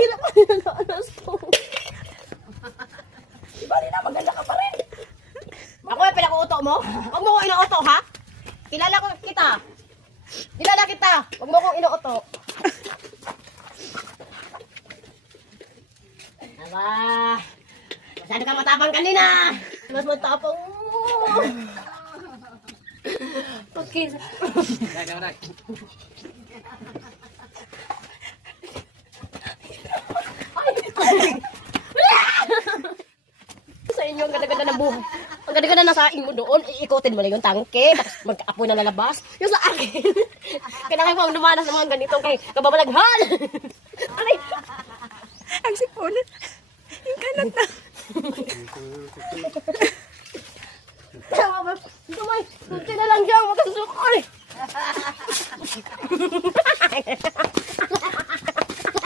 Tigil ako na alas to. Diba rin na, maganda ka pa rin. Ako yung pinag-uuto mo? Huwag mo kong inuuto, ha? Kilala ko kita. Kilala kita. Huwag mo kong inuuto. Aba, masyado kang matapang kanina. Mas matapang mo. Okay. Sa inyo, ang ganda-ganda ng buhay. Ang ganda-ganda ng saing mo doon, iikutin mo lang yung tangke, tapos magkaapoy na lalabas. Yung sa akin, kailangan ko ang lumanas ng mga ganitong kay kababalaghan.